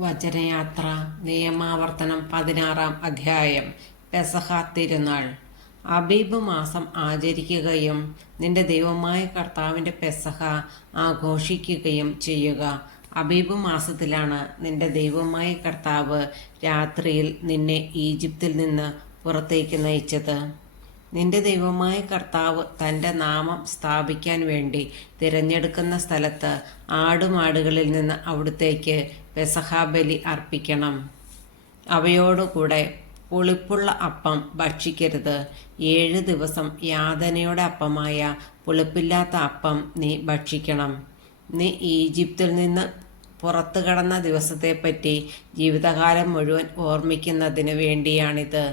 വചനയാത്ര നിയമാവർത്തനം 16-ാം അധ്യായം. പെസഹ തിരുനാൾ. അബീബ് മാസം ആചരിക്കുകയും നിന്റെ ദൈവമായ കർത്താവിൻ്റെ പെസഹ ആഘോഷിക്കുകയും ചെയ്യുക. അബീബ് മാസത്തിലാണ് നിന്റെ ദൈവമായ കർത്താവ് രാത്രിയിൽ നിന്നെ ഈജിപ്തിൽ നിന്ന് പുറത്തേക്ക് നയിച്ചത്. നിന്റെ ദൈവമായ കർത്താവ് തൻ്റെ നാമം സ്ഥാപിക്കാൻ വേണ്ടി തിരഞ്ഞെടുക്കുന്ന സ്ഥലത്ത് ആടുമാടുകളിൽ നിന്ന് അവിടുത്തേക്ക് പെസഹാബലി അർപ്പിക്കണം. അവയോടുകൂടെ പുളിപ്പുള്ള അപ്പം ഭക്ഷിക്കരുത്. 7 ദിവസം യാതനയുടെ അപ്പമായ പുളിപ്പില്ലാത്ത അപ്പം നീ ഭക്ഷിക്കണം. നീ ഈജിപ്തിൽ നിന്ന് പുറത്തു കടന്ന ദിവസത്തെപ്പറ്റി ജീവിതകാലം മുഴുവൻ ഓർമ്മിക്കുന്നതിന് വേണ്ടിയാണിത്.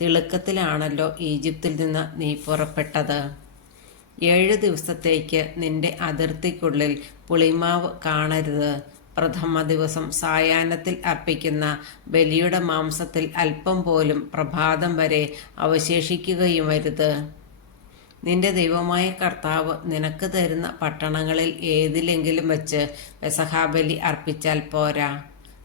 തിളുക്കത്തിലാണല്ലോ ഈജിപ്തിൽ നിന്ന് നീ പുറപ്പെട്ടത്. 7 ദിവസത്തേക്ക് നിന്റെ അതിർത്തിക്കുള്ളിൽ പുളിമാവ് കാണരുത്. പ്രഥമ ദിവസം സായാഹ്നത്തിൽ അർപ്പിക്കുന്ന ബലിയുടെ മാംസത്തിൽ അല്പം പോലും പ്രഭാതം വരെ അവശേഷിക്കുകയും വരുത്. നിന്റെ ദൈവമായ കർത്താവ് നിനക്ക് തരുന്ന പട്ടണങ്ങളിൽ ഏതിലെങ്കിലും വെച്ച് പെസഹാബലി അർപ്പിച്ചാൽ പോരാ.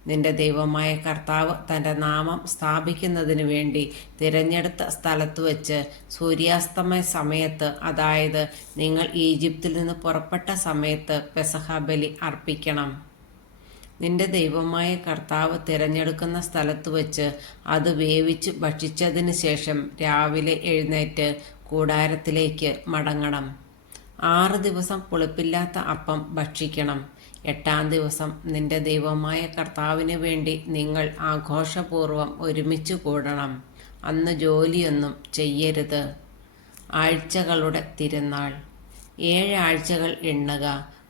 നിന്റെ ദൈവമായ കർത്താവ് തൻ്റെ നാമം സ്ഥാപിക്കുന്നതിന് വേണ്ടി തിരഞ്ഞെടുത്ത സ്ഥലത്ത് വെച്ച് സൂര്യാസ്തമയ സമയത്ത്, അതായത് നിങ്ങൾ ഈജിപ്തിൽ നിന്ന് പുറപ്പെട്ട സമയത്ത് പെസഹാബലി അർപ്പിക്കണം. നിന്റെ ദൈവമായ കർത്താവ് തിരഞ്ഞെടുക്കുന്ന സ്ഥലത്ത് വെച്ച് അത് വേവിച്ച് ഭക്ഷിച്ചതിന് ശേഷം രാവിലെ എഴുന്നേറ്റ് കൂടാരത്തിലേക്ക് മടങ്ങണം. 6 ദിവസം പുളിപ്പില്ലാത്ത അപ്പം ഭക്ഷിക്കണം. 8-ാം ദിവസം നിന്റെ ദൈവമായ കർത്താവിന് വേണ്ടി നിങ്ങൾ ആഘോഷപൂർവ്വം ഒരുമിച്ച് കൂടണം. അന്ന് ജോലിയൊന്നും ചെയ്യരുത്. ആഴ്ചകളുടെ തിരുനാൾ. 7 ആഴ്ചകൾ എണ്ണുക.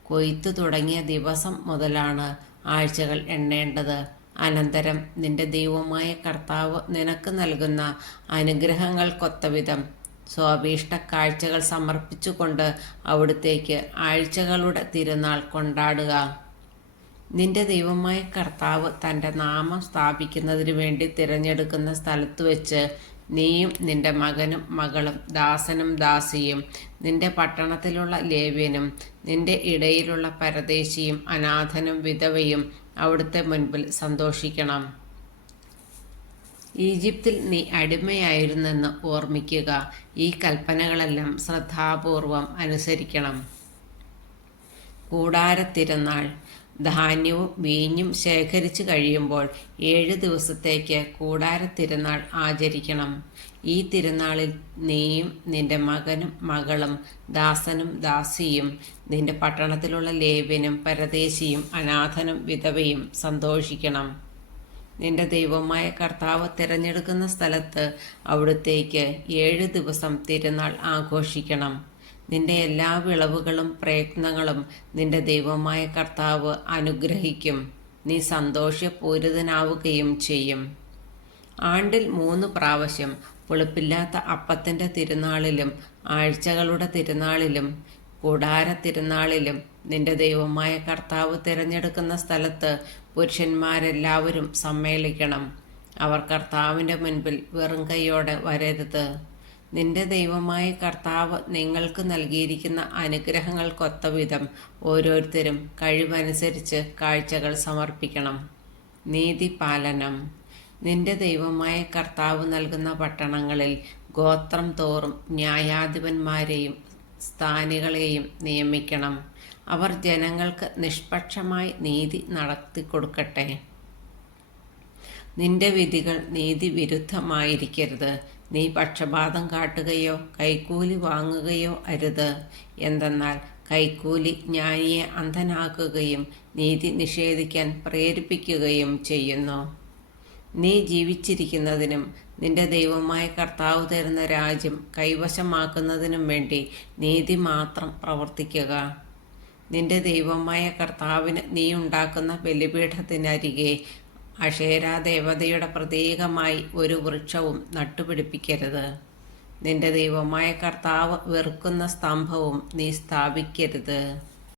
കൊയ്ത്തു തുടങ്ങിയ ദിവസം മുതലാണ് ആഴ്ചകൾ എണ്ണേണ്ടത്. അനന്തരം നിന്റെ ദൈവമായ കർത്താവ് നിനക്ക് നൽകുന്ന അനുഗ്രഹങ്ങൾക്കൊത്തവിധം സ്വാഭീഷ്ട കാഴ്ചകൾ സമർപ്പിച്ചുകൊണ്ട് അവിടുത്തേക്ക് ആഴ്ചകളുടെ തിരുനാൾ കൊണ്ടാടുക. നിന്റെ ദൈവമായ കർത്താവ് തൻ്റെ നാമം സ്ഥാപിക്കുന്നതിന് വേണ്ടി തിരഞ്ഞെടുക്കുന്ന സ്ഥലത്ത് വെച്ച് നീയും നിന്റെ മകനും മകളും ദാസനും ദാസിയും നിന്റെ പട്ടണത്തിലുള്ള ലേവ്യനും നിന്റെ ഇടയിലുള്ള പരദേശിയും അനാഥനും വിധവയും അവിടുത്തെ മുൻപിൽ സന്തോഷിക്കണം. ഈജിപ്തിൽ നീ അടിമയായിരുന്നെന്ന് ഓർമ്മിക്കുക. ഈ കൽപ്പനകളെല്ലാം ശ്രദ്ധാപൂർവം അനുസരിക്കണം. കൂടാരത്തിരുനാൾ. ധാന്യവും വീഞ്ഞും ശേഖരിച്ചു കഴിയുമ്പോൾ 7 ദിവസത്തേക്ക് കൂടാരത്തിരുനാൾ ആചരിക്കണം. ഈ തിരുനാളിൽ നീയും നിന്റെ മകനും മകളും ദാസനും ദാസിയും നിന്റെ പട്ടണത്തിലുള്ള ലേവ്യനും പരദേശിയും അനാഥനും വിധവയും സന്തോഷിക്കണം. നിന്റെ ദൈവമായ കർത്താവ് തിരഞ്ഞെടുക്കുന്ന സ്ഥലത്ത് അവിടുത്തേക്ക് 7 ദിവസം തിരുനാൾ ആഘോഷിക്കണം. നിന്റെ എല്ലാ വിളവുകളും പ്രയത്നങ്ങളും നിന്റെ ദൈവമായ കർത്താവ് അനുഗ്രഹിക്കും. നീ സന്തോഷപൂരിതനാവുകയും ചെയ്യും. ആണ്ടിൽ 3 പ്രാവശ്യം പുളിപ്പില്ലാത്ത അപ്പത്തിൻ്റെ തിരുനാളിലും ആഴ്ചകളുടെ തിരുനാളിലും കൂടാര തിരുനാളിലും നിന്റെ ദൈവമായ കർത്താവ് തിരഞ്ഞെടുക്കുന്ന സ്ഥലത്ത് പുരുഷന്മാരെല്ലാവരും സമ്മേളിക്കണം. അവർ കർത്താവിൻ്റെ മുൻപിൽ വെറും കൈയോടെ വരരുത്. നിന്റെ ദൈവമായ കർത്താവ് നിങ്ങൾക്ക് നൽകിയിരിക്കുന്ന അനുഗ്രഹങ്ങൾക്കൊത്തവിധം ഓരോരുത്തരും കഴിവനുസരിച്ച് കാഴ്ചകൾ സമർപ്പിക്കണം. നീതിപാലനം. നിന്റെ ദൈവമായ കർത്താവ് നൽകുന്ന പട്ടണങ്ങളിൽ ഗോത്രം തോറും ന്യായാധിപന്മാരെയും സ്ഥാനികളെയും നിയമിക്കണം. അവർ ജനങ്ങൾക്ക് നിഷ്പക്ഷമായി നീതി നടത്തിക്കൊടുക്കട്ടെ. നിന്റെ വിധികൾ നീതി വിരുദ്ധമായിരിക്കരുത്. നീ പക്ഷപാതം കാട്ടുകയോ കൈക്കൂലി വാങ്ങുകയോ അരുത്. എന്തെന്നാൽ കൈക്കൂലി ജ്ഞാനിയെ അന്ധനാക്കുകയും നീതി നിഷേധിക്കാൻ പ്രേരിപ്പിക്കുകയും ചെയ്യുന്നു. നീ ജീവിച്ചിരിക്കുന്നതിനും നിന്റെ ദൈവമായ കർത്താവ് തരുന്ന രാജ്യം കൈവശമാക്കുന്നതിനും വേണ്ടി നീതി മാത്രം പ്രവർത്തിക്കുക. നിന്റെ ദൈവമായ കർത്താവിന് നീ ഉണ്ടാക്കുന്ന ബലിപീഠത്തിനരികെ അഷേരാ ദേവതയുടെ പ്രതീകമായി ഒരു വൃക്ഷവും നട്ടുപിടിപ്പിക്കരുത്. നിന്റെ ദൈവമായ കർത്താവ് വെറുക്കുന്ന സ്തംഭവും നീ സ്ഥാപിക്കരുത്.